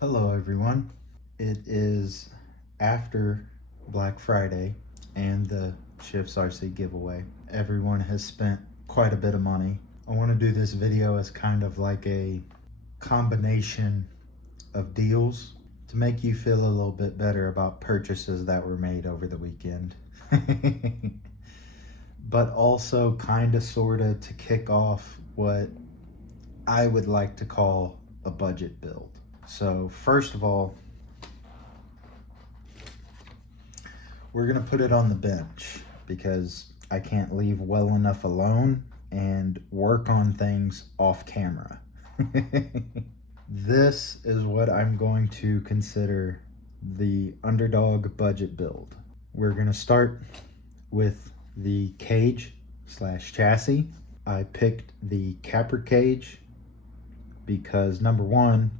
Hello everyone. It is after Black Friday and the Shifts RC giveaway. Everyone has spent quite a bit of money. I want to do this video as kind of like a combination of deals to make you feel a little bit better about purchases that were made over the weekend. But also kind of sort of to kick off what I would like to call a budget build. So first of all, we're gonna put it on the bench because I can't leave well enough alone and work on things off camera. This is what I'm going to consider the Underdog budget build. We're gonna start with the cage slash chassis. I picked the capper cage because number one,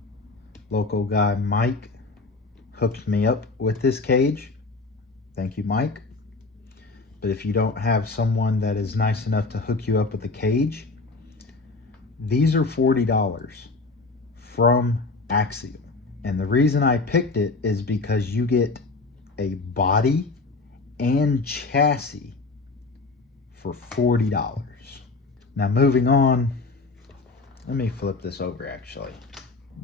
local guy Mike hooked me up with this cage. Thank you, Mike. But if you don't have someone that is nice enough to hook you up with a cage, these are $40 from Axial. And the reason I picked it is because you get a body and chassis for $40. Now moving on, let me flip this over actually.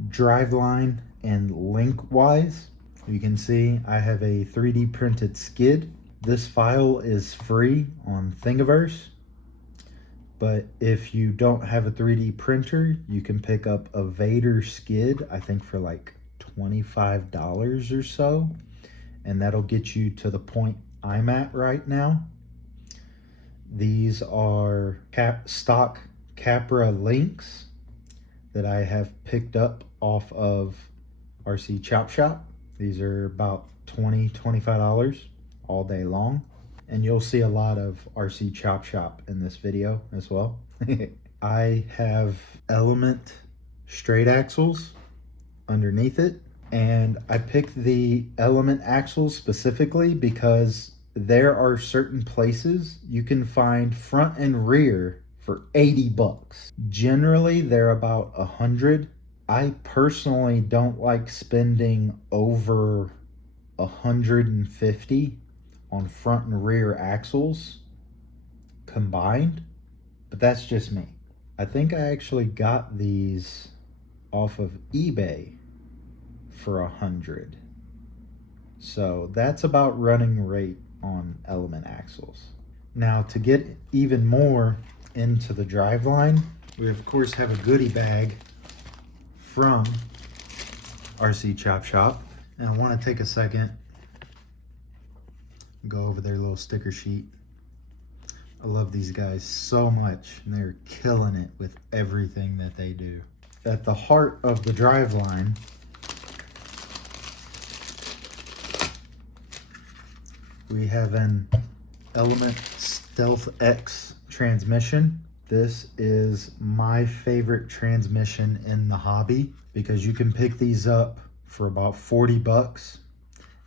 Driveline and link wise, you can see I have a 3D printed skid. This file is free on Thingiverse, but if you don't have a 3D printer, you can pick up a Vader skid, I think for like $25 or so, and that'll get you to the point I'm at right now. These are stock Capra links that I have picked up off of RC Chop Shop. These are about $25 all day long. And you'll see a lot of RC Chop Shop in this video as well. I have Element straight axles underneath it. And I picked the Element axles specifically because there are certain places you can find front and rear for 80 bucks. Generally, they're about 100. I personally don't like spending over 150 on front and rear axles combined, but that's just me. I think I actually got these off of eBay for 100. So that's about running rate on Element axles. Now to get even more into the driveline, we of course have a goodie bag from RC Chop Shop, and I want to take a second and go over their little sticker sheet. I love these guys so much, and they're killing it with everything that they do. At the heart of the driveline we have an Element Stealth X transmission. This is my favorite transmission in the hobby because you can pick these up for about 40 bucks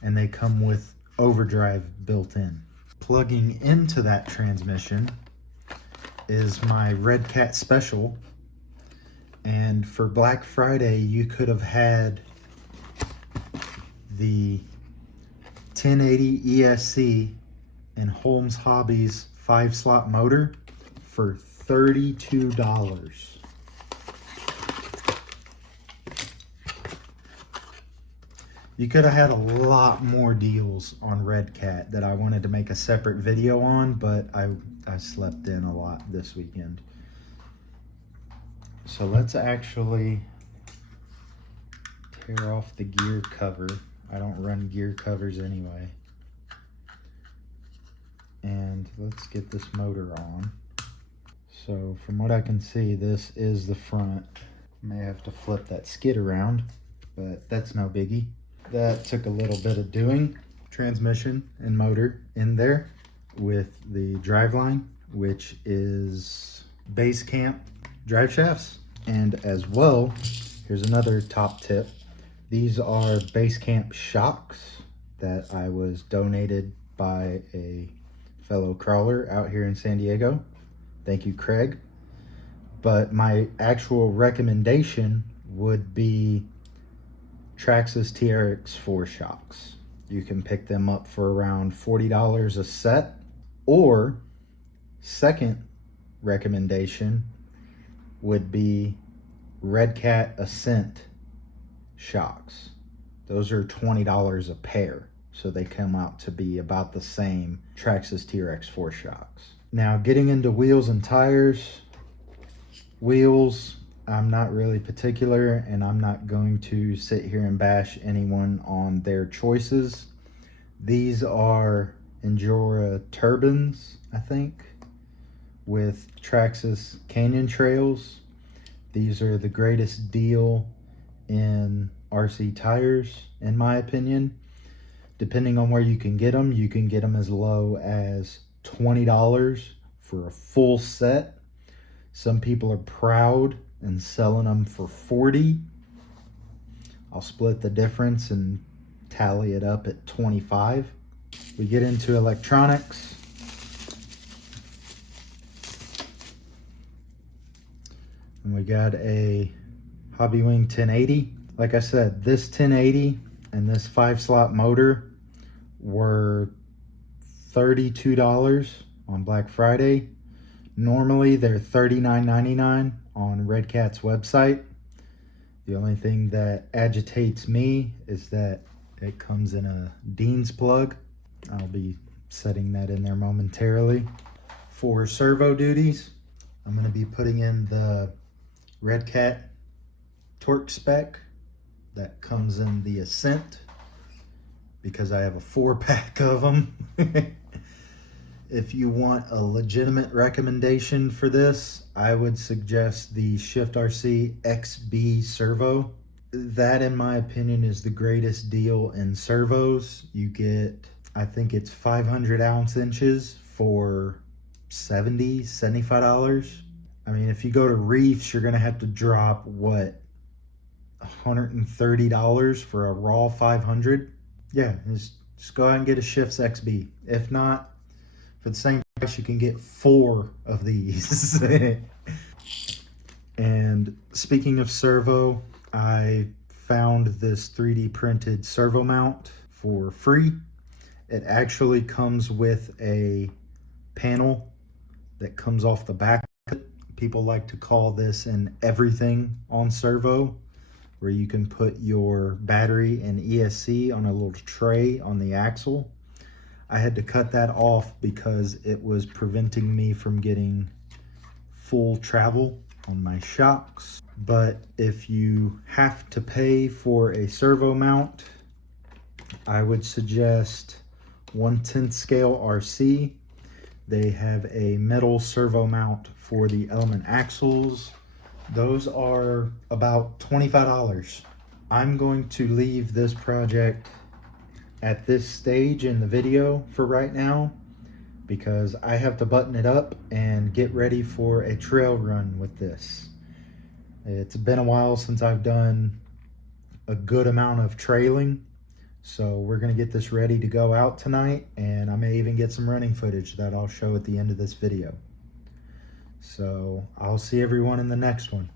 and they come with overdrive built in. Plugging into that transmission is my Red Cat Special, and for Black Friday you could have had the 1080 ESC and Holmes Hobbies 5-slot motor for $32. You could have had a lot more deals on Red Cat that I wanted to make a separate video on, but I slept in a lot this weekend. So let's actually tear off the gear cover. I don't run gear covers anyway. And let's get this motor on. So from what I can see, this is the front. May have to flip that skid around, but that's no biggie. That took a little bit of doing. Transmission and motor in there with the driveline, which is base camp drive shafts. And as well, here's another top tip. These are base camp shocks that I was donated by a fellow crawler out here in San Diego. Thank you, Craig. But my actual recommendation would be Traxxas TRX4 shocks. You can pick them up for around $40 a set. Or, second recommendation would be Red Cat Ascent shocks. Those are $20 a pair, so they come out to be about the same Traxxas TRX4 shocks. Now, getting into wheels and tires. Wheels, I'm not really particular, and I'm not going to sit here and bash anyone on their choices. These are Endura turbines, I think, with Traxxas Canyon Trails. These are the greatest deal in RC tires, in my opinion. Depending on where you can get them as low as $20 for a full set. Some people are proud and selling them for $40. I'll split the difference and tally it up at $25. We get into electronics. And we got a Hobbywing 1080. Like I said, this 1080 and this 5-slot motor were $32 on Black Friday. Normally they're $39.99 on Red Cat's website. The only thing that agitates me is that it comes in a Dean's plug. I'll be setting that in there momentarily. For servo duties, I'm going to be putting in the Red Cat torque spec that comes in the Ascent, because I have a 4-pack of them. If you want a legitimate recommendation for this, I would suggest the Shift RC XB servo. That, in my opinion, is the greatest deal in servos. You get, I think it's 500 ounce inches for $75. I mean, if you go to Reefs, you're gonna have to drop, what, $130 for a raw 500? Yeah, just go ahead and get a Shifts XB. If not, for the same price, you can get 4 of these. And speaking of servo, I found this 3D printed servo mount for free. It actually comes with a panel that comes off the back. People like to call this an everything on servo, where you can put your battery and ESC on a little tray on the axle. I had to cut that off because it was preventing me from getting full travel on my shocks. But if you have to pay for a servo mount, I would suggest 1/10 scale RC. They have a metal servo mount for the Element axles. Those are about $25. I'm going to leave this project at this stage in the video for right now, because I have to button it up and get ready for a trail run with this. It's been a while since I've done a good amount of trailing, so we're gonna get this ready to go out tonight, and I may even get some running footage that I'll show at the end of this video. So I'll see everyone in the next one.